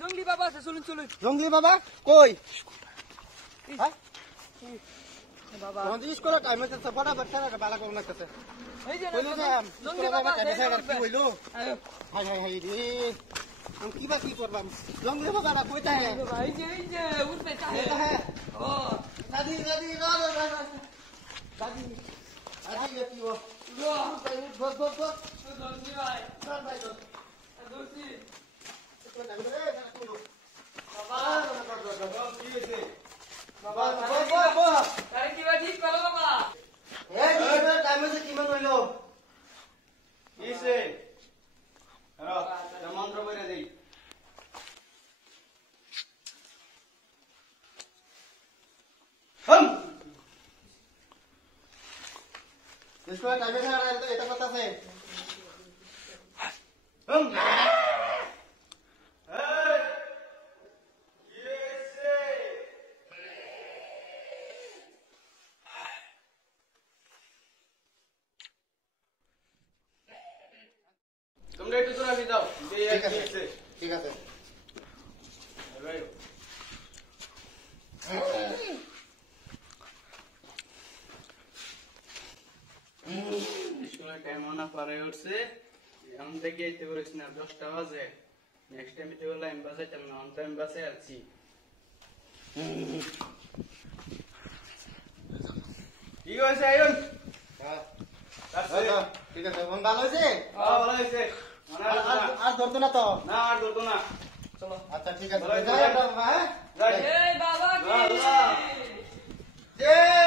জঙ্গলি বাবা আছে, চলুন চলুন। জঙ্গলি বাবা কই? বাবা স্কুল টাইম হচ্ছে, ফটাফট খেলাটা ভালো করুন লাগতেছে। এই যে জঙ্গলি বাবা কি হইলো? হাই হাই হাই রে, আমি কি বা কি করবাম? জঙ্গলি বাবা কইতা হ্যাঁ, এই যে উঠবে চাহে। ও দাদি দাদি দাদি দাদি কি ও বস বস বস জঙ্গলি ভাই ভাই তো দোস্তি বাবা কি হইছে? বাবা তাই কি বা ঠিক করো বাবা। এই দিনের টাইম হচ্ছে কিমান হইলো? কিছে আরে মন্ত্র কইরা দেই। স্কুল টাইমে এটা কথা আছে। তোমরা একটু দূরে আসি দাও। ঠিক আছে স্কুলের টাইম অনেক পরে উঠছে, এখন থেকে এইতে করিস না, 10টা বাজে। নেক্সট টাইম তো লাইন বাসে চল না, অন টাইম বাসে আছি। কি হয়েছে আয়ুন? ঠিক আছে, মন ভালো হয়েছে? ভালো হয়েছে। আর ধরতো না তো? না আর ধরতো না। চলো আচ্ছা ঠিক আছে, ভালো হয়েছে। হ্যাঁ এই বাবা কি বাবা। জয়